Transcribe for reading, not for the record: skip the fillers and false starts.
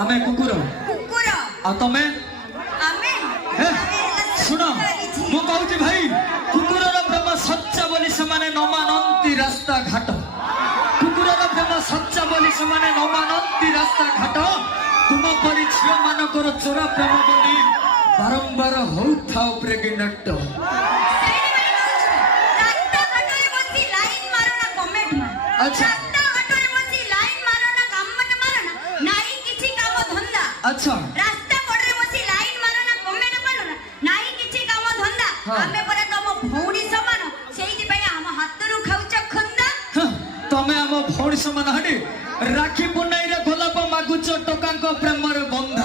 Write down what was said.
आमे कुकुर कुकुर आ तमे आमे हे सुन मु कहूची भाई कुकुरर प्रेम सच्चा बोली समाने न मानंती रास्ता घाट कुकुरर प्रेम सच्चा बोली समाने न मानंती रास्ता घाट तुम परी झियो मानकर चोरा प्रेम बोली बारंबार होउथा प्रेग्नेंट रास्ता घाटरे बसी लाइन मारो ना कमेंट मार अच्छा रास्ता घाटरे बसी लाइन मारो ना काम मन मारो ना नाही किछि काम धंदा अच्छा रास्ता कड़रे बसी लाइन मारो ना कमेंट मारो ना नाही किछि काम धंदा हाँ। आमे परे तम भौणी समान सेहि पई हम हातरु खाउच खंदा तमे आम भौणी समान हडी राखी पुनाई रे गोलाप मागुच टोकांक प्रेमर बंध